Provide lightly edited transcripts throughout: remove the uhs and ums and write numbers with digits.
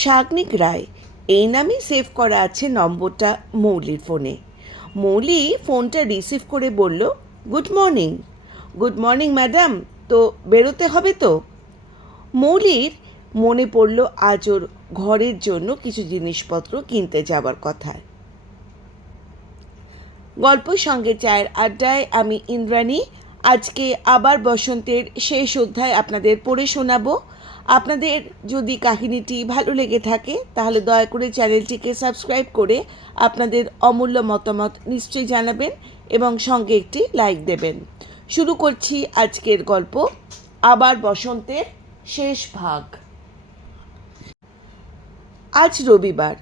শাগনিক রায় এই নামেই সেভ করা আছে নম্বরটা মৌলির ফোনে। মৌলি ফোনটা রিসিভ করে বলল, good morning. Good morning madam, তো বেরোতে হবে তো? মৌলির মনে পড়ল আজ ওর ঘরের জন্য কিছু জিনিসপত্র কিনতে যাবার কথা। গল্প সঙ্গে চায়ের আড্ডায় আমি ইন্দ্রাণী। আজকে আবার বসন্তের শেষ অধ্যায় আপনাদের পড়ে শোনাবো। আপনাদের যদি কাহিনীটি ভালো লেগে থাকে তাহলে দয়া করে চ্যানেলটিকে সাবস্ক্রাইব করে আপনাদের অমূল্য মতামত নিশ্চয়ই জানাবেন এবং সঙ্গে একটি লাইক দেবেন। শুরু করছি আজকের গল্প, আবার বসন্তের শেষ ভাগ। আজ রবিবার।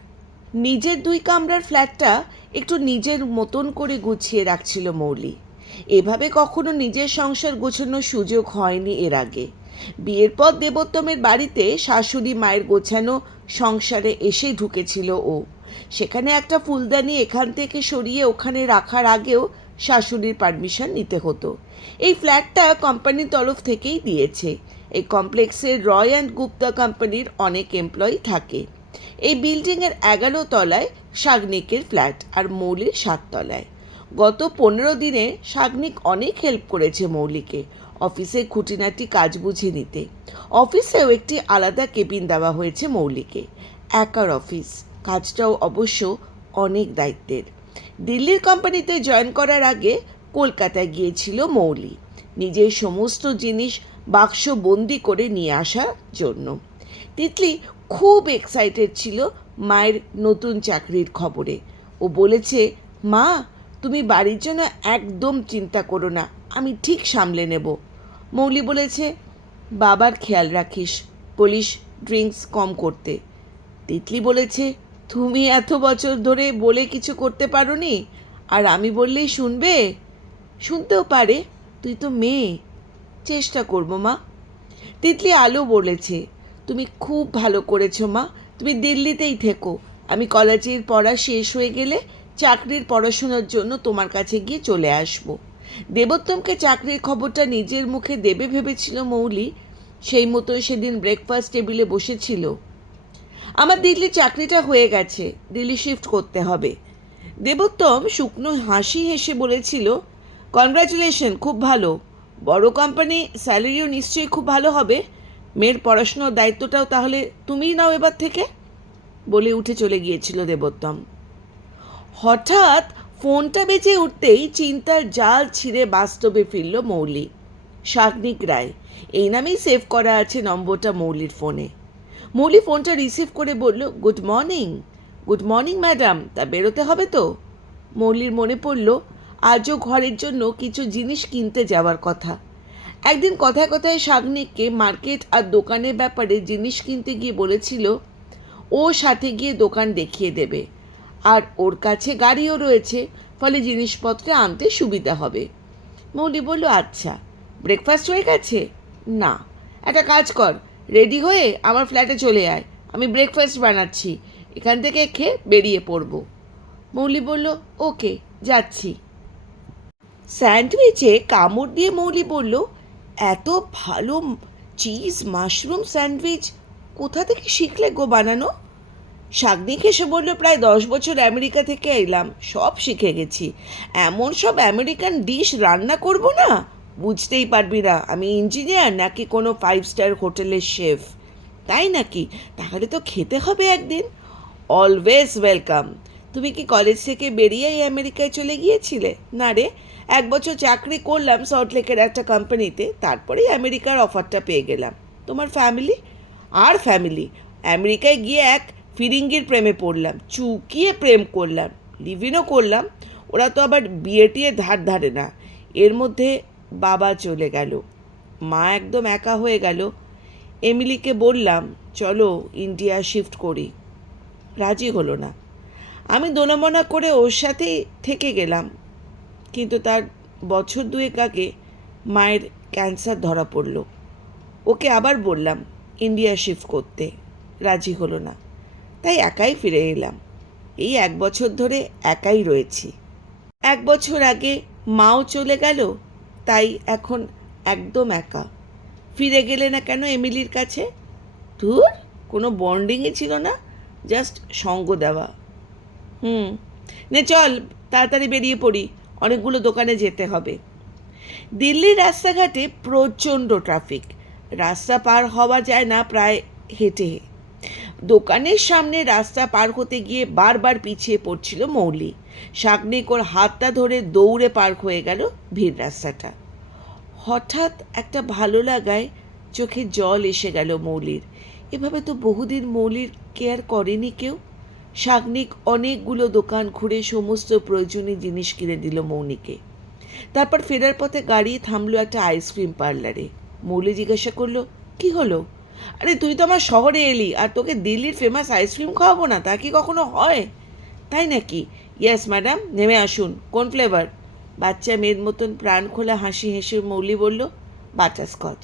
নিজের 2 কামরার ফ্ল্যাটটা একটু নিজের মতন করে গুছিয়ে রাখছিল মৌলি। এভাবে কখনো নিজের সংসার গোছানোর সুযোগ হয়নি এর আগে। বিয়ের পর দেবোত্তমের বাড়িতে শাশুড়ি মায়ের গোছানো সংসারে এসে ঢুকেছিল ও। সেখানে একটা ফুলদানি এখান থেকে সরিয়ে ওখানে রাখার আগেও শাশুড়ির পারমিশন নিতে হতো। এই ফ্ল্যাটটা কোম্পানির তরফ থেকেই দিয়েছে। এই কমপ্লেক্সের রয় অ্যান্ড গুপ্তা কোম্পানির অনেক এমপ্লয়ি থাকে। এই বিল্ডিংয়ের 11 তলায় শাগনিকের ফ্ল্যাট আর মৌলির 7 তলায়। গত 15 দিনে শাগনিক অনেক হেল্প করেছে মৌলিকে অফিসের খুঁটিনাটি কাজ বুঝে নিতে। অফিসেও একটি আলাদা কেবিন দেওয়া হয়েছে মৌলিকে। একার অফিস, কাজটাও অবশ্য অনেক দায়িত্বের। দিল্লির কোম্পানিতে জয়েন করার আগে কলকাতায় গিয়েছিল মৌলি নিজের সমস্ত জিনিস বাক্স বন্দি করে নিয়ে আসার জন্য। তিতলি খুব এক্সাইটেড ছিল মায়ের নতুন চাকরির খবরে। ও বলেছে, মা তুমি বাড়ির জন্য একদম চিন্তা করো না, আমি ঠিক সামলে নেব। মৌলি বলেছে, বাবার খেয়াল রাখিস, বলিস ড্রিঙ্কস কম করতে। তিতলি বলেছে, তুমি এত বছর ধরে বলে কিছু করতে পারো নি, আর আমি বললেই শুনবে? শুনতেও পারে, তুই তো মেয়ে। চেষ্টা করবো মা। তিতলি আলো বলেছে, তুমি খুব ভালো করেছো মা, তুমি দিল্লিতেই থেকো। আমি কলেজের পড়া শেষ হয়ে গেলে চাকরির পড়াশোনার জন্য তোমার কাছে গিয়ে চলে আসব। দেবোত্তমকে চাকরির খবরটা নিজের মুখে দেবে ভেবেছিল মৌলি। সেই মতো সেদিন ব্রেকফাস্ট টেবিলে বসেছিল। আমার দিল্লি চাকরিটা হয়ে গেছে, দিল্লি শিফট করতে হবে। দেবোত্তম শুকনো হাসি হেসে বলেছিল, কনগ্রাচুলেশন, খুব ভালো। বড় কোম্পানি, স্যালারিও নিশ্চয়ই খুব ভালো হবে। মেয়ের পড়াশোনার দায়িত্বটাও তাহলে তুমিই নাও এবার থেকে, বলে উঠে চলে গিয়েছিল দেবোত্তম। হঠাৎ ফোনটা বেজে উঠতেই চিন্তার জাল ছিঁড়ে বাস্তবে ফিরল মৌলি। শাগনিক রায় এই নামেই সেভ করা আছে নম্বরটা মৌলির ফোনে। মৌলি ফোনটা রিসিভ করে বলল, good morning. Good morning madam, তা বেরোতে হবে তো? মৌলির মনে পড়ল আজও ঘরের জন্য কিছু জিনিস কিনতে যাওয়ার কথা। একদিন কথায় কথায় শাগনিককে মার্কেট আর দোকানের ব্যাপারে জিনিস কিনতে গিয়ে বলেছিল ও সাথে গিয়ে দোকান দেখিয়ে দেবে, আর ওর কাছে গাড়িও রয়েছে, ফলে জিনিসপত্র আনতে সুবিধা হবে। মৌলি বলল, আচ্ছা। ব্রেকফাস্ট হয়ে গেছে? না। একটা কাজ কর, রেডি হয়ে আমার ফ্ল্যাটে চলে আয়, আমি ব্রেকফাস্ট বানাচ্ছি, এখান থেকে খেয়ে বেরিয়ে পড়ব। মৌলি বলল, ওকে, যাচ্ছি। স্যান্ডউইচে কামড় দিয়ে মৌলি বলল, এত ভালো চিজ মাশরুম স্যান্ডউইচ কোথা থেকে শিখলে গো বানানো? শাগনিক এসে বলল, প্রায় 10 বছর আমেরিকা থেকে এলাম, সব শিখে গেছি। এমন সব আমেরিকান ডিশ রান্না করব না, বুঝতেই পারবি না আমি ইঞ্জিনিয়ার নাকি কোনো 5 স্টার হোটেলের শেফ। তাই নাকি? তাহলে তো খেতে হবে একদিন। Always welcome. তুমি কি কলেজ থেকে বেরিয়েই আমেরিকায় চলে গিয়েছিলে? না রে, 1 বছর চাকরি করলাম সল্টলেকের একটা কোম্পানিতে, তারপরেই আমেরিকার অফারটা পেয়ে গেলাম। তোমার ফ্যামিলি? আর ফ্যামিলি, আমেরিকায় গিয়ে এক ফিরিঙ্গির প্রেমে পড়লাম, চুকিয়ে প্রেম করলাম, লিভিনও করলাম। ওরা তো আবার বিয়ে টিয়ে ধার ধারে না। এর মধ্যে বাবা চলে গেল, মা একদম একা হয়ে গেল। এমিলিকে বললাম, চলো ইন্ডিয়া শিফট করি। রাজি হলো না। আমি দোনামনা করে ওর সাথেই থেকে গেলাম, কিন্তু তার বছর 2 আগে মায়ের ক্যান্সার ধরা পড়ল। ওকে আবার বললাম ইন্ডিয়া শিফট করতে, রাজি হলো না। তাই একাই ফিরে এলাম। এই 1 বছর ধরে একাই রয়েছি। 1 বছর আগে মাও চলে গেল, তাই এখন একদম একা। ফিরে গেলে না কেন এমিলির কাছে? ধুর, কোনো বন্ডিংই ছিল না, জাস্ট সঙ্গ দেওয়া। নে চল তাড়াতাড়ি বেরিয়ে পড়ি, অনেকগুলো দোকানে যেতে হবে। দিল্লির রাস্তাঘাটে প্রচণ্ড ট্রাফিক, রাস্তা পার হওয়া যায় না প্রায় হেঁটে। দোকানের সামনে রাস্তা পার হতে গিয়ে বারবার পিছিয়ে পড়ছিল মৌলি। শাগনিক ওর হাতটা ধরে দৌড়ে পার হয়ে গেল ভিড় রাস্তাটা। হঠাৎ একটা ভালো লাগায় চোখে জল এসে গেল মৌলির। এভাবে তো বহুদিন মৌলির কেয়ার করেনি কেউ। শাগনিক অনেকগুলো দোকান ঘুরে সমস্ত প্রয়োজনীয় জিনিস কিনে দিল মৌনিকে। তারপর ফেরার পথে গাড়ি থামলো একটা আইসক্রিম পার্লারে। মৌলি জিজ্ঞাসা করলো, কি হলো? আরে তুই তো আমার শহরে এলি, আর তোকে দিল্লির ফেমাস আইসক্রিম খাওয়াবো না, তা কি কখনো হয়? তাই নাকি? ইয়েস ম্যাডাম, নেমে আসুন। কোন ফ্লেভার? বাচ্চা মেয়ের মতন প্রাণ খোলা হাসি হেসে মৌলি বলল, বাটারস্কচ।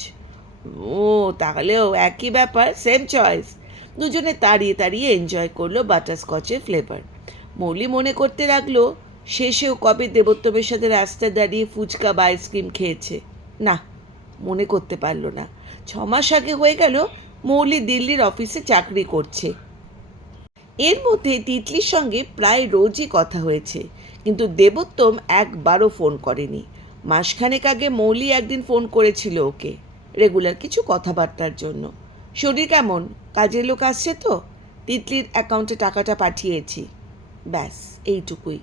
ও, তাহলেও একই ব্যাপার, সেম চয়েস। দুজনে তাড়িয়ে তাড়িয়ে এনজয় করলো বাটারস্কচের ফ্লেভার। মৌলি মনে করতে লাগলো শেষেও কবে দেবোত্তমের সাথে রাস্তায় দাঁড়িয়ে ফুচকা বা আইসক্রিম খেয়েছে। না, মনে করতে পারলো না। 6 মাস আগে হয়ে গেল মৌলি দিল্লির অফিসে চাকরি করছে। এর মধ্যে তিতলির সঙ্গে প্রায় রোজই কথা হয়েছে, কিন্তু দেবোত্তম একবারও ফোন করেনি। মাসখানেক আগে মৌলি একদিন ফোন করেছিল ওকে, রেগুলার কিছু কথাবার্তার জন্য। শরীর কেমন? কাজের লোক আসছে তো? তিতলির অ্যাকাউন্টে টাকাটা পাঠিয়েছি। ব্যাস এইটুকুই।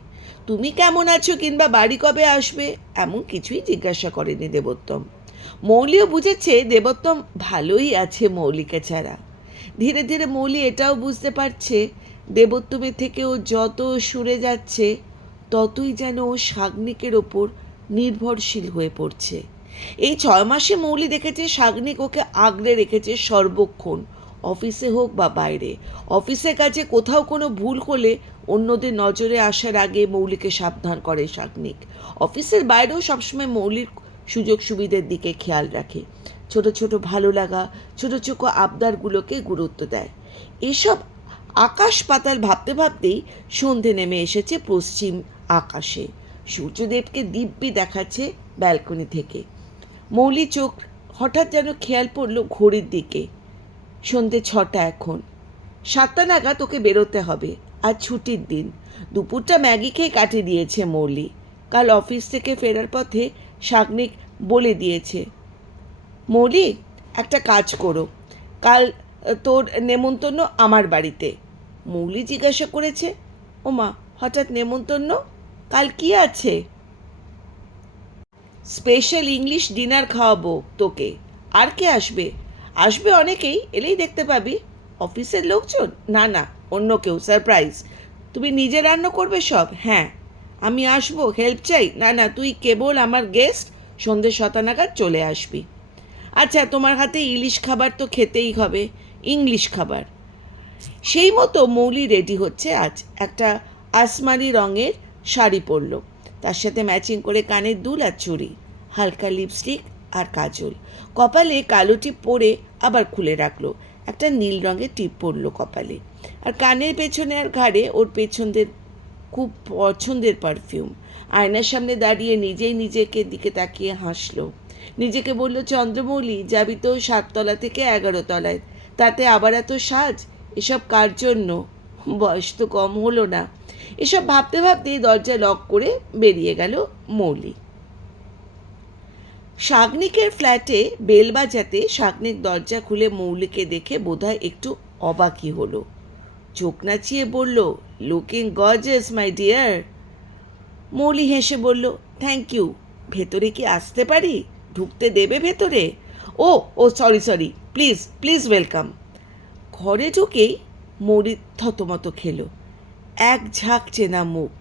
তুমি কেমন আছো কিংবা বাড়ি কবে আসবে এমন কিছুই জিজ্ঞাসা করেনি দেবোত্তম। মৌলিও বুঝেছে দেবোত্তম ভালোই আছে মৌলিকে ছাড়া। ধীরে ধীরে মৌলি এটাও বুঝতে পারছে দেবোত্তমের থেকে ও যত সরে যাচ্ছে ততই যেন ও শাগনিকের ওপর নির্ভরশীল হয়ে পড়ছে। এই 6 মাসে মৌলি দেখেছে শাগনিক ওকে আগলে রেখেছে সর্বক্ষণ, অফিসে হোক বা বাইরে। অফিসের কাজে কোথাও কোনো ভুল হলে অন্যদের নজরে আসার আগে মৌলিকে সাবধান করে শাগনিক। অফিসের বাইরেও সবসময় মৌলির সুযোগ সুবিধার দিকে খেয়াল রাখে, ছোট ছোট ভালো লাগা, ছোট ছোট আবদারগুলোকে গুরুত্ব দেয়। এসব আকাশ পাতাল ভাবতে ভাবতেই সন্ধে নেমে এসেছে পশ্চিম আকাশে। সূর্যদেবকে দিব্যি দেখাচ্ছে ব্যালকনি থেকে। মৌলি চোখ হঠাৎ যেন খেয়াল পড়ল ঘড়ির দিকে। সন্ধে 6টা এখন। 7টা নাগাদ ওকে বেরোতে হবে, আজ ছুটির দিন। দুপুরটা ম্যাগি খেয়ে কাটিয়ে দিয়েছে মৌলি। কাল অফিস থেকে ফেরার পথে শাগনিক বলে দিয়েছে, মৌলি একটা কাজ করো, কাল তোর নেমন্তন্ন আমার বাড়িতে। মৌলি জিজ্ঞাসা করেছে, ওমা, হঠাৎ নেমন্তন্ন? কাল কি আছে? স্পেশাল ইংলিশ ডিনার খাওয়াবো তোকে। আর কে আসবে? আসবে অনেকেই, এলেই দেখতে পাবি। অফিসের লোকজন? না না, অন্য কেউ, সারপ্রাইজ। তুমি নিজে রান্না করবে সব? হ্যাঁ। আমি আসবো, হেল্প চাই? না না, তুই কেবল আমার গেস্ট, সন্ধ্যে 7টা নাগাদ চলে আসবি। আচ্ছা, তোমার হাতে ইলিশ খাবার তো খেতেই হবে, ইংলিশ খাবার। সেই মতো মৌলি রেডি হচ্ছে আজ। একটা আসমানি রঙের শাড়ি পরল, তার সাথে ম্যাচিং করে কানের দুল আর চুড়ি, হালকা লিপস্টিক আর কাজল। কপালে কালো টিপ পরে আবার খুলে রাখলো, একটা নীল রঙের টিপ পরলো কপালে। আর কানের পেছনে আর ঘাড়ে ওর পেছনদের খুব পছন্দের পারফিউম। আয়নার সামনে দাঁড়িয়ে নিজেই নিজেকে দিকে তাকিয়ে হাসলো। নিজেকে বলল, চন্দ্রমৌলি, যাবি তো 7 তলা থেকে 11 তলায়, তাতে আবার এত সাজ, এসব কার জন্য? বয়স তো কম হলো না। এসব ভাবতে ভাবতেই দরজা লক করে বেরিয়ে গেল মৌলি। শাগনিকের ফ্ল্যাটে বেল বাজাতে শাগনিক দরজা খুলে মৌলিকে দেখে বোধহয় একটু অবাকই হলো। চোখ নাচিয়ে বলল, লুকিং গর্জিয়াস মাই ডিয়ার। মৌলি হেসে বলল, থ্যাংক ইউ। ভেতরে কি আসতে পারি? ঢুকতে দেবে ভেতরে? ও ও sorry sorry, please please welcome. ঘরে ঢুকেই মৌলি থতমত খেল। এক ঝাঁক চেনা মুখ,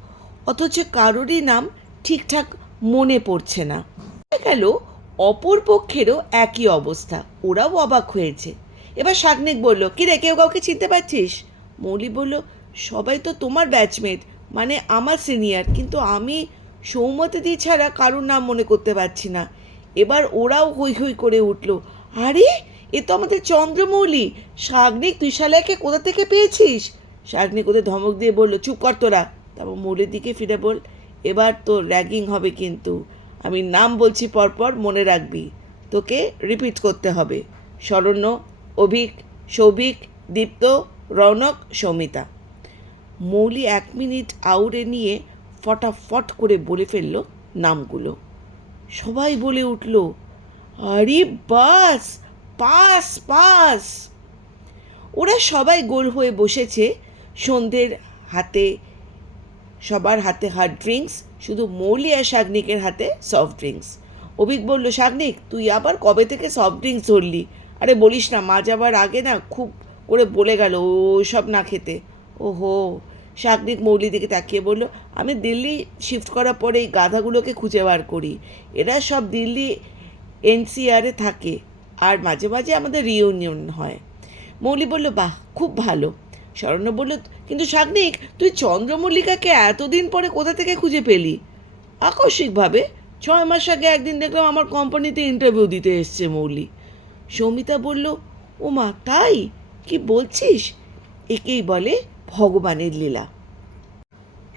অথচ কারোরই নাম ঠিকঠাক মনে পড়ছে না। গেল অপর পক্ষেরও একই অবস্থা, ওরাও অবাক হয়েছে। এবার শাগনিক বলল, কিরে, কেউ কাউকে চিনতে পারছিস? মৌলি বলল, সবাই তো তোমার ব্যাচমেট, মানে আমার সিনিয়র, কিন্তু আমি সৌমতিদি ছাড়া কারোর নাম মনে করতে পারছি না। এবার ওরাও হৈ হৈ করে উঠল, আরে এ তো আমাদের চন্দ্রমৌলি। শাগনিক, তুই শালাকে কোথা থেকে পেয়েছিস? শাগনিক ওদের ধমক দিয়ে বলল, চুপ কর তোরা। তারপর মৌলির দিকে ফিরে বল, এবার তোর র্যাগিং হবে কিন্তু। আমি নাম বলছি পরপর, মনে রাখবি। তোকে রিপিট করতে হবে। শরণ্য, অভিক, সৌভিক, দীপ্ত, রৌনক, সৌমিতা। মৌলি 1 মিনিট আউড়ে নিয়ে ফটাফট করে বলে ফেলল নামগুলো। সবাই বলে উঠল, আরে বাস, পাস পাস। ওরা সবাই গোল হয়ে বসেছে, সন্ধ্যের হাতে, সবার হাতে হার্ড ড্রিঙ্কস, শুধু মৌলি আর শাগনিকের হাতে সফট ড্রিঙ্কস। অভিক বলল, শাগনিক তুই আবার কবে থেকে সফট ড্রিঙ্কস ধরলি? আরে বলিস না, মা যাবার আগে না খুব করে বলে গেল ও সব না খেতে। ওহো। শাগনিক মৌলির দিকে তাকিয়ে বলল, আমি দিল্লি শিফট করার পরে এই গাধাগুলোকে খুঁজে বার করি। এরা সব দিল্লি এনসিআরে থাকে আর মাঝে মাঝে আমাদের রিইউনিয়ন হয়। মৌলি বলল, বাহ, খুব ভালো। শরণ্য বলল, কিন্তু শাগনিক তুই চন্দ্রমল্লিকাকে এতদিন পরে কোথা থেকে খুঁজে পেলি? আকস্মিকভাবে 6 মাস আগে একদিন দেখলাম আমার কোম্পানিতে ইন্টারভিউ দিতে এসছে মৌলি। সৌমিতা বলল, ও মা, তাই? কি বলছিস? একেই বলে ভগবানের লীলা।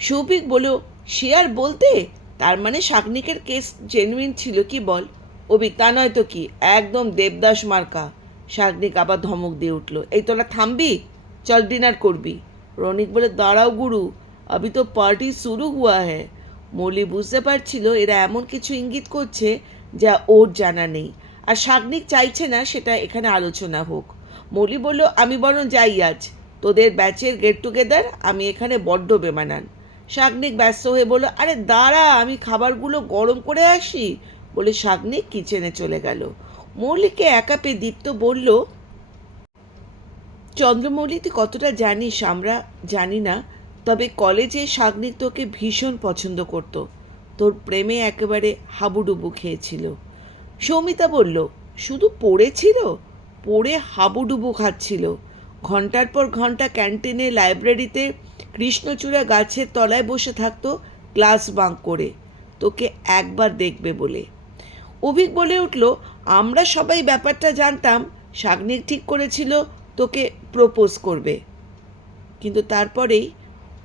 সৌভিক বলল, সে আর বলতে, তার মানে শাগনিকের কেস জেনুইন ছিল কি বল? অভিক, তা নয় তো কি, একদম দেবদাস মার্কা। শাগনিক আবার ধমক দিয়ে উঠল, এই তোরা থামবি? চল ডিনার করবি। রনিক বলে, দাঁড়াও গুরু, আবি তো পার্টি শুরু হুয়া হ্যায়। মৌলি বুঝতে পারছিল এরা এমন কিছু ইঙ্গিত করছে যা ওর জানা নেই, আর শাগনিক চাইছে না সেটা এখানে আলোচনা হোক। মৌলি বলল, আমি বরং যাই আজ, তোদের ব্যাচের গেট টুগেদার, আমি এখানে বড্ড বেমানান। শাগনিক ব্যস্ত হয়ে বলল, আরে দাঁড়া, আমি খাবারগুলো গরম করে আসি, বলে শাগনিক কিচেনে চলে গেল। মৌলিকে একা পেয়ে দীপ্ত বলল, চন্দ্রমৌলি তুই কতটা জানিস আমরা জানি না, তবে কলেজে শাগনিক তোকে ভীষণ পছন্দ করত, তোর প্রেমে একেবারে হাবুডুবু খেয়েছিল। সৌমিতা বলল, শুধু পড়েছিল? পড়ে হাবুডুবু খাচ্ছিল। ঘন্টার পর ঘন্টা ক্যান্টিনে, লাইব্রেরিতে, কৃষ্ণচূড়া গাছের তলায় বসে থাকতো ক্লাস বাঙ্ক করে, তোকে একবার দেখবে বলে। অভিক বলে উঠল, আমরা সবাই ব্যাপারটা জানতাম, শাগনিক ঠিক করেছিল তোকে প্রপোজ করবে, কিন্তু তারপরেই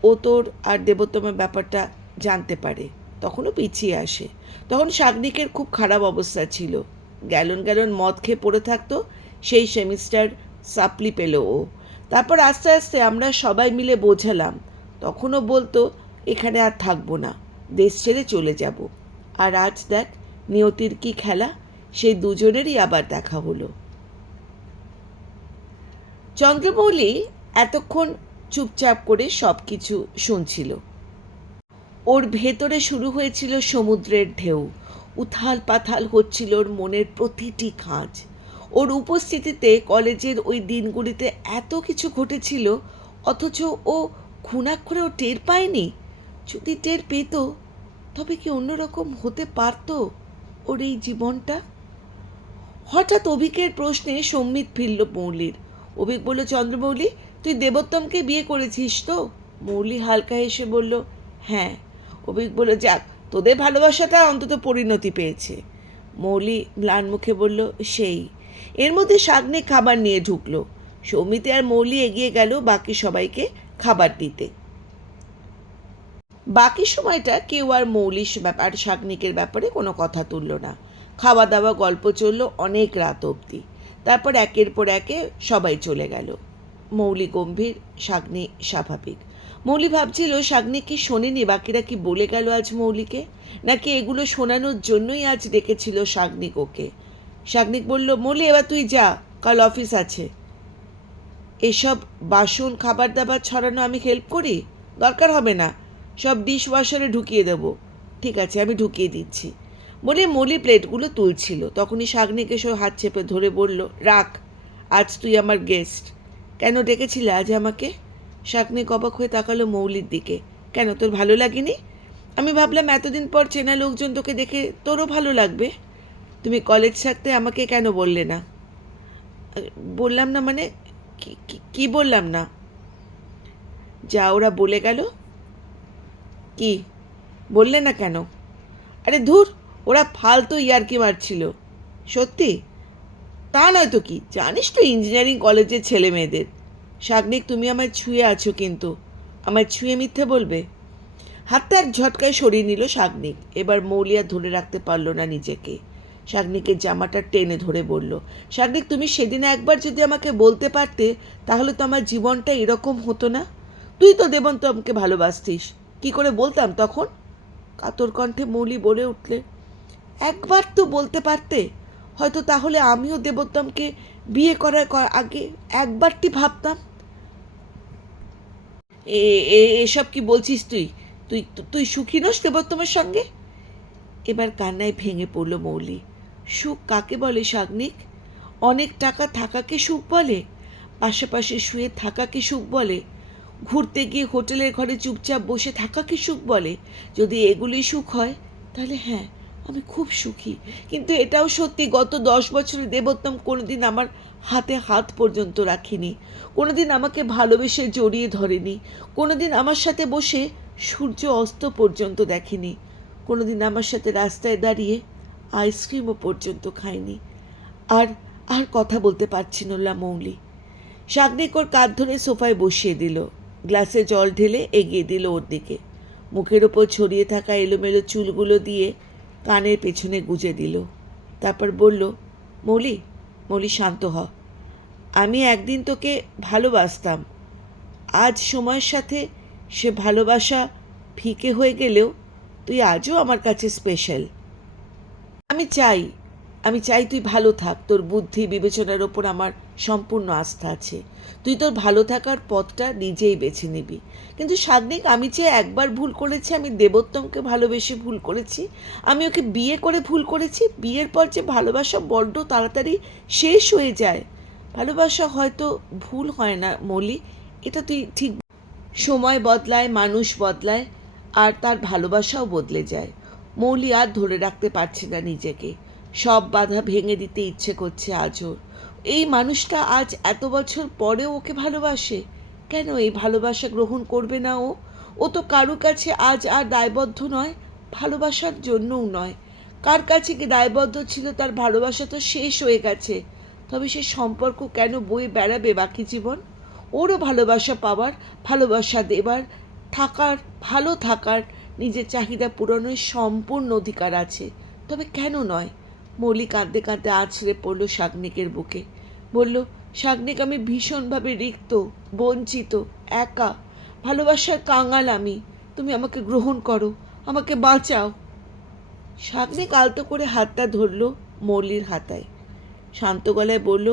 ও তোর আর দেবোত্তমের ব্যাপারটা জানতে পারে, তখনও পিছিয়ে আসে। তখন শাগনিকের খুব খারাপ অবস্থা ছিল, গ্যালন গ্যালন মদ খেয়ে পড়ে থাকতো, সেই সেমিস্টার সাপ্লি পেল ও। তারপর আস্তে আস্তে আমরা সবাই মিলে বোঝালাম, তখনও বলতো এখানে আর থাকবো না, দেশ ছেড়ে চলে যাব। আর আজ দেখ নিয়তির কি খেলা, সেই দুজনেরই আবার দেখা হলো। চন্দ্রমৌলি এতক্ষণ চুপচাপ করে সব কিছু শুনছিল। ওর ভেতরে শুরু হয়েছিল সমুদ্রের ঢেউ, উথাল পাথাল হচ্ছিল ওর মনের প্রতিটি খাঁজ। ওর উপস্থিতিতে কলেজের ওই দিনগুলিতে এত কিছু ঘটেছিল, অথচ ও খুনাক্ষরেও টের পায়নি। যদি টের পেত, তবে কি অন্যরকম হতে পারত ওর এই জীবনটা? হঠাৎ অভিকের প্রশ্নে সম্মিত ফিরল মৌলির। অভিক বলল, চন্দ্রমৌলি তুই দেবোত্তমকে বিয়ে করেছিস তো? মৌলি হালকা হেসে বলল, হ্যাঁ। অভিক বলল, যাক, তোদের ভালোবাসাটা অন্তত পরিণতি পেয়েছে। মৌলি ম্লান মুখে বলল, সেই। এর মধ্যে শাগনিক খাবার নিয়ে ঢুকলো। সৌমিতে আর মৌলি এগিয়ে গেল বাকি সবাইকে খাবার দিতে। বাকি সময়টা কেউ আর মৌলির ব্যাপার শাগনিকের ব্যাপারে কোনো কথা তুলল না। খাওয়া দাওয়া গল্প চলল অনেক রাত অবধি। তারপর একের পর একে সবাই চলে গেল। মৌলি গম্ভীর, শাগনি স্বাভাবিক। মৌলি ভাবছিল শাগনিক কি শোনেনি বাকিরা কি বলে গেল আজ মৌলিকে, নাকি এগুলো শোনানোর জন্যই আজ ডেকেছিল শাগনিক ওকে। শাগনিক বলল, মৌলি এবার তুই যা, কাল অফিস আছে। এসব বাসন খাবার দাবার ছড়ানো আমি হেল্প করি? দরকার হবে না, সব ডিশ ওয়াশারে ঢুকিয়ে দেবো। ঠিক আছে, আমি ঢুকিয়ে দিচ্ছি, বলে মৌলি প্লেটগুলো তুলছিল। তখনই শাগনিক এসে হাত চেপে ধরে বলল, রাখ, আজ তুই আমার গেস্ট। কেন ডেকেছিলে আজ আমাকে? শাগনিক অবাক হয়ে তাকালো মৌলির দিকে। কেন, তোর ভালো লাগেনি? আমি ভাবলাম এতদিন পর চেনা লোকজন তোকে দেখে তোরও ভালো লাগবে। তুমি কলেজ থাকতে আমাকে কেন বললে না? বললাম না মানে? কি বললাম না? যা ওরা বলে গেল। কি বললে না কেন? আরে ধুর, ওরা ফালতু ইয়ার্কি মারছিল। সত্যি? তা নয় তো কি, জানিস তো ইঞ্জিনিয়ারিং কলেজের ছেলে মেয়েদের। শাগনিক, তুমি আমায় ছুঁয়ে আছো, কিন্তু আমায় ছুঁয়ে মিথ্যে বলবে? হাতটা এক ঝটকায় সরিয়ে নিল শাগনিক। এবার মৌলি আর ধরে রাখতে পারল না নিজেকে। শাগনিকের জামাটা টেনে ধরে বলল, শাগনিক, তুমি সেদিন একবার যদি আমাকে বলতে পারতে তাহলে তো আমার জীবনটা এরকম হতো না। তুই তো দেবন্তমকে ভালোবাসতিস, কি করে বলতাম তখন? কাতর কণ্ঠে মৌলি বলে উঠলে, একবার তো বলতে পারতে, হয়তো তাহলে আমিও দেবোত্তমকে বিয়ে করার আগে একবারটি ভাবতাম। এসব কি বলছিস তুই? তুই তুই সুখী নস দেবোত্তমের সঙ্গে? এবার কান্নায় ভেঙে পড়ল মৌলি। সুখ কাকে বলে শাগনিক? অনেক টাকা থাকাকে সুখ বলে? পাশাপাশি শুয়ে থাকাকে সুখ বলে? ঘুরতে গিয়ে হোটেলের ঘরে চুপচাপ বসে থাকাকে সুখ বলে? যদি এগুলি সুখ হয় তাহলে হ্যাঁ, আমি খুব সুখী। কিন্তু এটাও সত্যি, গত 10 বছরে দেবোত্তম কোনোদিন আমার হাতে হাত পর্যন্ত রাখিনি, কোনোদিন আমাকে ভালোবেসে জড়িয়ে ধরেনি, কোনোদিন আমার সাথে বসে সূর্য অস্ত পর্যন্ত দেখেনি, কোনোদিন আমার সাথে রাস্তায় দাঁড়িয়ে আইসক্রিমও পর্যন্ত খায়নি। আর আর কথা বলতে পারছিল না মৌলি। শাগনিক ওর কাঁধ ধরে সোফায় বসিয়ে দিল, গ্লাসে জল ঢেলে এগিয়ে দিল ওর দিকে। মুখের ওপর ছড়িয়ে থাকা এলোমেলো চুলগুলো দিয়ে কানের পেছনে গুজে দিল। তারপর বলল, মৌলি, মৌলি শান্ত হ। আমি একদিন তোকে ভালোবাসতাম। আজ সময়ের সাথে সে ভালোবাসা ফিকে হয়ে গেলেও তুই আজও আমার কাছে স্পেশাল। আমি চাই তুই ভালো থাক। তোর বুদ্ধি বিবেচনার ওপর আমার সম্পূর্ণ আস্থা আছে। তুই তোর ভালো থাকার পথটা নিজেই বেছে নিবি। কিন্তু শাগনিক, আমি যে একবার ভুল করেছি, আমি দেবোত্তমকে ভালোবেসে ভুল করেছি, আমি ওকে বিয়ে করে ভুল করেছি। বিয়ের পর যে ভালোবাসা বড্ড তাড়াতাড়ি শেষ হয়ে যায়। ভালোবাসা হয়তো ভুল হয় না মৌলি, এটা তুই ঠিক। সময় বদলায়, মানুষ বদলায়, আর তার ভালোবাসাও বদলে যায়। মৌলি আর ধরে রাখতে পারছে না নিজেকে। সব বাধা ভেঙে দিতে ইচ্ছে করছে আজও। এই মানুষটা আজ এত বছর পরেও ওকে ভালোবাসে কেন? এই ভালোবাসা গ্রহণ করবে না ও? ও তো কারো কাছে আজ আর দায়বদ্ধ নয়, ভালোবাসার জন্যও নয়। কার কাছে কি দায়বদ্ধ ছিল? তার ভালোবাসা তো শেষ হয়ে গেছে। তবে সে সম্পর্ক কেন বয়ে বেড়াবে বাকি জীবন? ওরও ভালোবাসা পাওয়ার, ভালোবাসা দেবার, থাকার, ভালো থাকার, নিজের চাহিদা পূরণের সম্পূর্ণ অধিকার আছে। তবে কেন নয়? মৌলি কাঁদতে কাঁদতে আছড়ে পড়ল শাগনিকের বুকে। বলল, শাগনিক, আমি ভীষণভাবে রিক্ত, বঞ্চিত, একা, ভালোবাসার কাঙাল আমি। তুমি আমাকে গ্রহণ করো, আমাকে বাঁচাও। শাগনিক আলতো করে হাতটা ধরল মৌলির হাতায়, শান্ত গলায় বলল,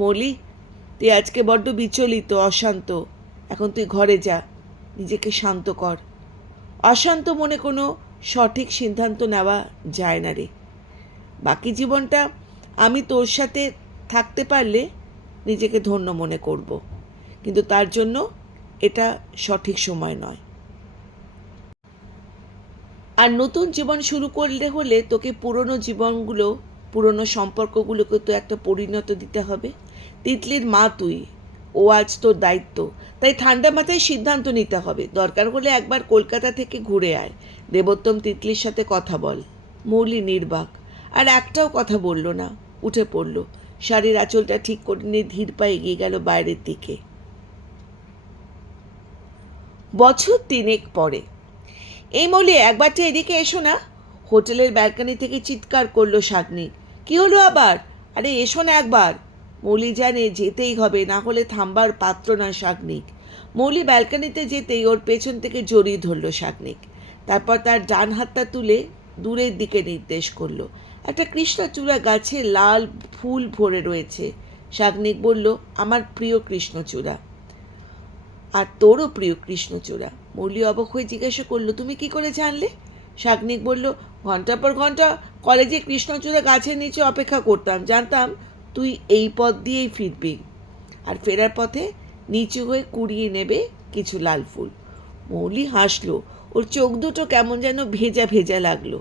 মৌলি, তুই আজকে বড্ড বিচলিত, অশান্ত। এখন তুই ঘরে যা, নিজেকে শান্ত কর। অশান্ত মনে কোনো সঠিক সিদ্ধান্ত নেওয়া যায় না রে। বাকি জীবনটা আমি তোর সাথে থাকতে পারলে নিজেকে ধন্য মনে করব, কিন্তু তার জন্য এটা সঠিক সময় নয়। আর নতুন জীবন শুরু করলে হলে তোকে পুরনো সম্পর্কগুলোকে তো একটা পরিণত দিতে হবে। তিতলির মা তুই, ও আজ তোর দায়িত্ব। তাই ঠান্ডা মাথায় সিদ্ধান্ত নিতে হবে। দরকার হলে একবার কলকাতা থেকে ঘুরে আয়, দেবোত্তম তিতলির সাথে কথা বল। মৌলি নির্বাক, আর একটাও কথা বলল না। উঠে পড়ল, শাড়ির আঁচলটা ঠিক করে নিয়ে ধীর পায়ে এগিয়ে গেল বাইরের দিকে। বছর 3 পরে। এই মৌলি, একবারটি এদিকে এসো না। হোটেলের ব্যালকনি থেকে চিৎকার করলো শাগনিক। কি হলো আবার? আরে এসো না একবার। মৌলি জানে যেতেই হবে, না হলে থামবার পাত্র না শাগনিক। মৌলি ব্যালকনিতে যেতেই ওর পেছন থেকে জড়িয়ে ধরল শাগনিক। তারপর তার ডান হাতটা তুলে দূরের দিকে নির্দেশ করলো। একটা কৃষ্ণচূড়া গাছে লাল ফুল ভরে রয়েছে। শাগনিক বলল, আমার প্রিয় কৃষ্ণচূড়া। আর তোরও প্রিয় কৃষ্ণচূড়া। মৌলি অবাক হয়ে জিজ্ঞাসা করলো, তুমি কি করে জানলে? শাগনিক বলল, ঘন্টার পর ঘন্টা কলেজে কৃষ্ণচূড়া গাছের নিচে অপেক্ষা করতাম, জানতাম তুই এই পথ দিয়েই ফিরবি, আর ফেরার পথে নিচু হয়ে কুড়িয়ে নেবে কিছু লাল ফুল। মৌলি হাসলো, ওর চোখ দুটো কেমন যেন ভেজা ভেজা লাগলো।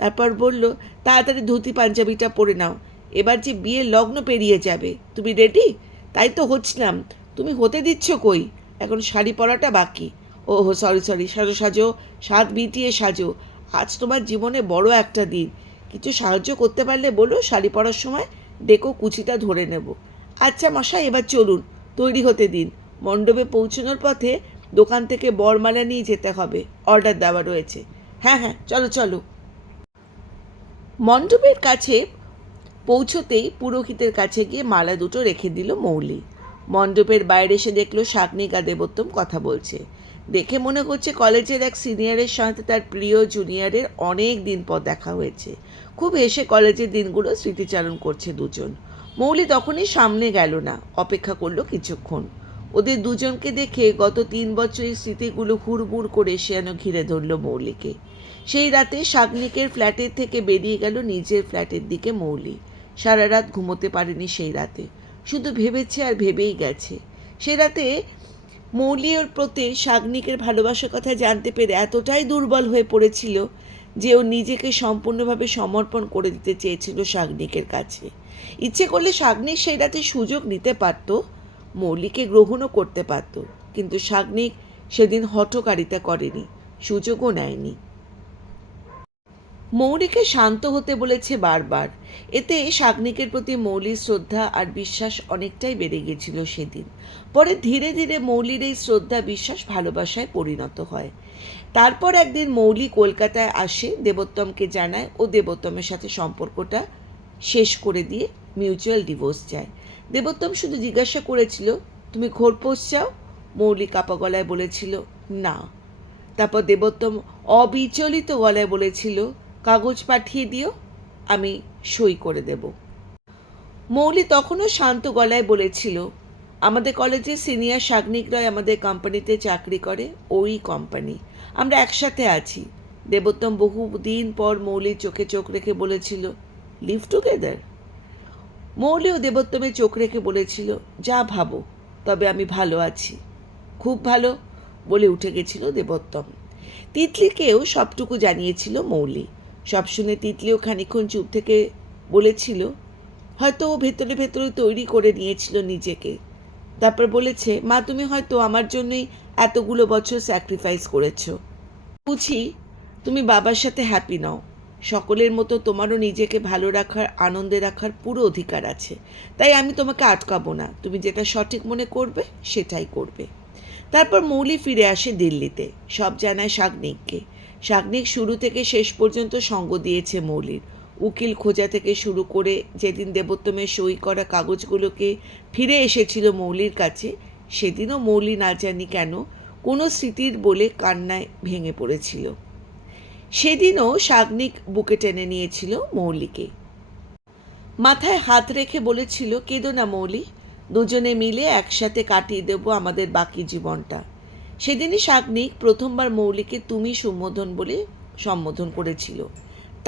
তারপর বলল, তাড়াতাড়ি ধুতি পাঞ্জাবিটা পরে নাও, এবার যে বিয়ের লগ্ন পেরিয়ে যাবে। তুমি রেডি? তাই তো হচ্ছিলাম, তুমি হতে দিচ্ছ কই? এখন শাড়ি পরাটা বাকি। ওহো, সরি, সাজো সাজো, সাত বিটিয়ে সাজো। আজ তোমার জীবনে বড় একটা দিন। কিছু সাহায্য করতে পারলে বলো, শাড়ি পরার সময় ডেকো কুচিটা ধরে নেব। আচ্ছা মশাই, এবার চলুন, তৈরি হতে দিন। মণ্ডপে পৌঁছানোর পথে দোকান থেকে বরমালা নিয়ে যেতে হবে, অর্ডার দেওয়া রয়েছে। হ্যাঁ হ্যাঁ, চলো চলো। মণ্ডপের কাছে পৌঁছতেই পুরোহিতের কাছে গিয়ে মালা দুটো রেখে দিল মৌলি। মণ্ডপের বাইরে এসে দেখলো শাগনিক আর দেবোত্তম কথা বলছে। দেখে মনে করছে কলেজের এক সিনিয়রের সাথে তার প্রিয় জুনিয়রের অনেক দিন পর দেখা হয়েছে। খুব হেসে কলেজের দিনগুলো স্মৃতিচারণ করছে দুজন। মৌলি তখনই সামনে গেল না, অপেক্ষা করলো কিছুক্ষণ। ওদের দুজনকে দেখে গত 3 বছরের স্মৃতিগুলো হুড়মুড় করে এসে যেন ঘিরে ধরল মৌলিকে। সেই রাতে শাগনিকের ফ্ল্যাটের থেকে বেরিয়ে গেল নিজের ফ্ল্যাটের দিকে মৌলি। সারা রাত ঘুমোতে পারেনি সেই রাতে, শুধু ভেবেছে আর ভেবেই গেছে। সে রাতে মৌলি ওর প্রতি শাগনিকের ভালোবাসার কথা জানতে পেরে এতটাই দুর্বল হয়ে পড়েছিল যে ও নিজেকে সম্পূর্ণভাবে সমর্পণ করে দিতে চেয়েছিল শাগনিকের কাছে। ইচ্ছে করলে শাগনিক সেই রাতে সুযোগ নিতে পারত, মৌলিকে গ্রহণও করতে পারত, কিন্তু শাগনিক সেদিন হঠকারিতা করেনি, সুযোগও নেয়নি। মৌলিকে শান্ত হতে বলেছে বারবার। এতে শাগনিকের প্রতি মৌলির শ্রদ্ধা আর বিশ্বাস অনেকটাই বেড়ে গিয়েছিল সেদিন। পরে ধীরে ধীরে মৌলির এই শ্রদ্ধা বিশ্বাস ভালোবাসায় পরিণত হয়। তারপর একদিন মৌলি কলকাতায় আসে, দেবোত্তমকে জানায় ও দেবোত্তমের সাথে সম্পর্কটা শেষ করে দিয়ে মিউচুয়াল ডিভোর্স চায়। দেবোত্তম শুধু জিজ্ঞাসা করেছিল, তুমি ঘোরপোষ চাও? মৌলি কাপা গলায় বলেছিল না। তারপর দেবোত্তম অবিচলিত গলায় বলেছিল, কাগজ পাঠিয়ে দিও, আমি সই করে দেব। মৌলি তখনও শান্ত গলায় বলেছিল, আমাদের কলেজের সিনিয়র শাগনিক রয় আমাদের কোম্পানিতে চাকরি করে, ওই কোম্পানি, আমরা একসাথে আছি। দেবোত্তম বহুদিন পর মৌলির চোখে চোখ রেখে বলেছিল, লিভ টুগেদার? মৌলি ও দেবোত্তমের চোখ রেখে বলেছিল, যা ভাবো, তবে আমি ভালো আছি, খুব ভালো, বলে উঠে গেছিল দেবোত্তম। তিতলিকেও সবটুকু জানিয়েছিল মৌলি। সব শুনে তিতলিও খানিকক্ষণ চুপ থেকে বলেছিল, হয়তো ও ভেতরে ভেতরে তৈরি করে নিয়েছিল নিজেকে। তারপর বলেছে, মা তুমি হয়তো আমার জন্যই এতগুলো বছর স্যাক্রিফাইস করেছো। বুঝি তুমি বাবার সাথে হ্যাপি নাও। সকলের মতো তোমারও নিজেকে ভালো রাখার, আনন্দে রাখার পুরো অধিকার আছে। তাই আমি তোমাকে আটকাবো না, তুমি যেটা সঠিক মনে করবে সেটাই করবে। তারপর মৌলি ফিরে আসে দিল্লিতে, সব জানায় শাগনিককে। শাগনিক শুরু থেকে শেষ পর্যন্ত সঙ্গ দিয়েছে মৌলির। উকিল খোঁজা থেকে শুরু করে যেদিন দেবোত্তমের সই করা কাগজগুলোকে ফিরে এসেছিল মৌলির কাছে, সেদিনও মৌলি না জানি কেন কোনো স্মৃতির বলে কান্নায় ভেঙে পড়েছিল। সেদিনও শাগনিক বুকে টেনে নিয়েছিল মৌলিকে, মাথায় হাত রেখে বলেছিল, কেঁদো না মৌলি, দুজনে মিলে একসাথে কাটিয়ে দেব আমাদের বাকি জীবনটা। সেদিনই শাগনিক প্রথমবার মৌলিকে তুমি সম্বোধন বলে সম্বোধন করেছিল।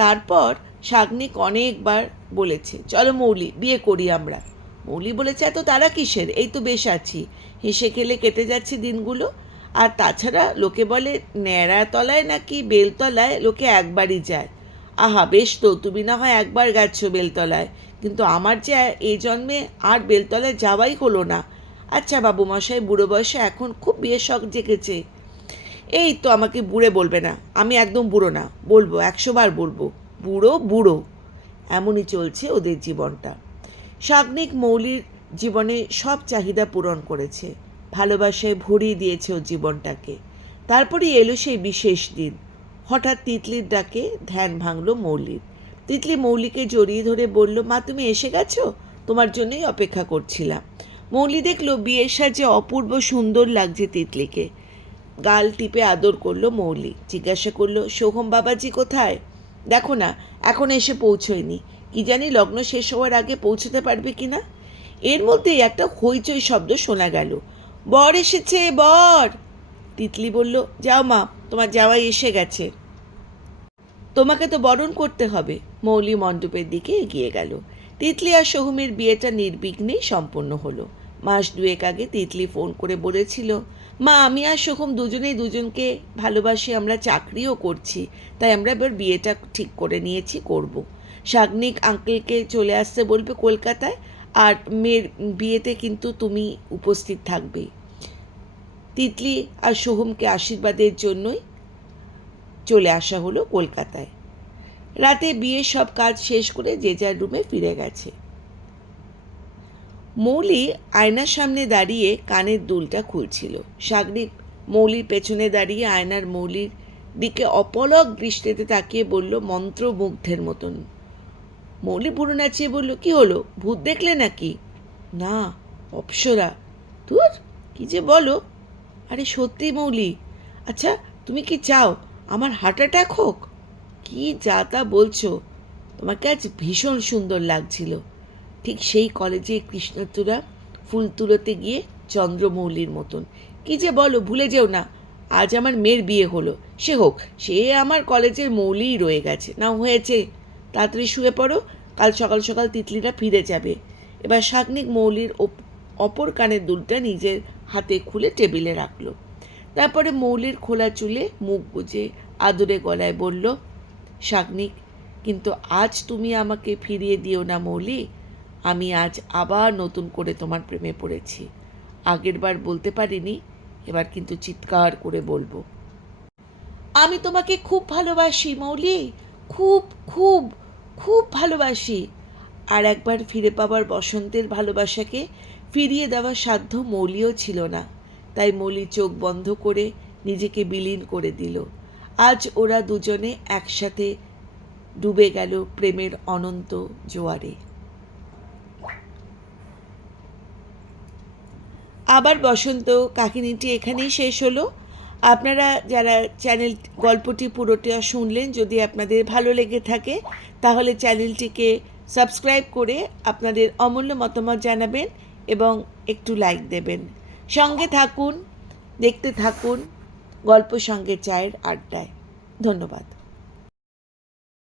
তারপর শাগনিক অনেকবার বলেছে, চলো মৌলি, বিয়ে করি আমরা। মৌলি বলেছে, এত তারা কিসের, এই তো বেশ আছি, হেসে খেলে কেটে যাচ্ছে দিনগুলো। আর তাছাড়া লোকে বলে ন্যাড়া তলায় নাকি বেলতলায় লোকে একবারই যায়। আহা বেশ তো, তুমি না হয় একবার গেছো বেলতলায়, কিন্তু আমার যে এই জন্মে আর বেলতলায় যাওয়াই হলো না। আচ্ছা বাবুমশাই, বুড়ো বয়সে এখন খুব বিয়ের শখ জেগেছে। এই তো, আমাকে বুড়ে বলবে না, আমি একদম বুড়ো না, বলবো 100 বার বলবো, বুড়ো বুড়ো। এমনই চলছে ওদের জীবনটা। শাগনিক মৌলির জীবনে সব চাহিদা পূরণ করেছে, ভালোবাসায় ভরিয়ে দিয়েছে ওর জীবনটাকে। তারপরেই এলো সেই বিশেষ দিন। হঠাৎ তিতলির ডাকে ধ্যান ভাঙল মৌলির। তিতলি মৌলিকে জড়িয়ে ধরে বলল, মা তুমি এসে গেছো, তোমার জন্যই অপেক্ষা করছিলাম। মৌলি দেখলো বিয়ের সাজে অপূর্ব সুন্দর লাগছে তিতলিকে। গাল টিপে আদর করলো মৌলি। জিজ্ঞাসা করলো, সোহম বাবাজি কোথায়? দেখো না, এখন এসে পৌঁছয়নি, কি জানি লগ্ন শেষ হওয়ার আগে পৌঁছতে পারবে কি না। এর মধ্যেই একটা হইচই শব্দ শোনা গেল, বর এসেছে, বর। তিতলি বলল, যাও মা, তোমার জামাই এসে গেছে, তোমাকে তো বরণ করতে হবে। মৌলি মণ্ডপের দিকে এগিয়ে গেল। তিতলি আর সোহমের বিয়েটা নির্বিঘ্নেই সম্পন্ন হলো। মাস 2 আগে তিতলি ফোন করে বলেছিল, মা আমি আর সোহম দুজনেই দুজনকে ভালোবাসি, আমরা চাকরিও করছি, তাই আমরা এবার বিয়েটা ঠিক করে নিয়েছি, করব। শাগনিক আঙ্কেলকে চলে আসতে বলবে কলকাতায়, আর মেয়ের বিয়েতে কিন্তু তুমি উপস্থিত থাকবে। তিতলি আর সোহমকে আশীর্বাদের জন্যই চলে আসা হলো কলকাতায়। রাতে বিয়ের সব কাজ শেষ করে যে যার রুমে ফিরে গেছে। মৌলি আয়নার সামনে দাঁড়িয়ে কানের দুলটা খুলছিল। শাগনিক মৌলির পেছনে দাঁড়িয়ে আয়নার মৌলির দিকে অপলক দৃষ্টিতে তাকিয়ে বলল মন্ত্রমুগ্ধের মতন, মৌলি বুড়ো নাচিয়ে বলল, কি হলো, ভূত দেখলে নাকি? না, অপ্সরা। ধুর, কি যে বলো। আরে সত্যি মৌলি। আচ্ছা, তুমি কি চাও আমার হার্ট অ্যাটাক হোক? কি যা তা বলছো। তোমাকে আজ ভীষণ সুন্দর লাগছিল, ঠিক সেই কলেজে কৃষ্ণচূড়া ফুল তুলোতে গিয়ে চন্দ্রমৌলির মতন। কি যে বলো, ভুলে যেও না, আজ আমার মেয়ের বিয়ে হলো। সে হোক, সে আমার কলেজের মৌলিই রয়ে গেছে। না হয়েছে, তাড়াতাড়ি শুয়ে পড়ো, কাল সকাল সকাল তিতলিরা ফিরে যাবে। এবার শাকনিক মৌলির অপর কানের দুলটা নিজের হাতে খুলে টেবিলে রাখলো। তারপরে মৌলির খোলা চুলে মুখ গুজে আদরে গলায় বলল, শাকনিক, কিন্তু আজ তুমি আমাকে ফিরিয়ে দিও না মৌলি। আমি আজ আবার নতুন করে তোমার প্রেমে পড়েছি। আগের বার বলতে পারিনি, এবার কিন্তু চিৎকার করে বলবো। আমি তোমাকে খুব ভালোবাসি মৌলি, খুব খুব খুব ভালোবাসি। আর একবার ফিরে পাবার বসন্তের ভালোবাসাকে ফিরিয়ে দেওয়ার সাধ্য মৌলিও ছিল না। তাই মৌলি চোখ বন্ধ করে নিজেকে বিলীন করে দিল। আজ ওরা দুজনে একসাথে ডুবে গেল প্রেমের অনন্ত জোয়ারে। আবার বসন্ত কাহিনীটি এখানেই শেষ হলো। আপনারা যারা গল্পটি পুরোটা শুনলেন, যদি আপনাদের ভালো লেগে থাকে তাহলে চ্যানেলটিকে সাবস্ক্রাইব করে আপনাদের অমূল্য মতামত জানাবেন এবং একটু লাইক দেবেন। সঙ্গে থাকুন, দেখতে থাকুন গল্প সঙ্গে চায়ের আড্ডায়। ধন্যবাদ।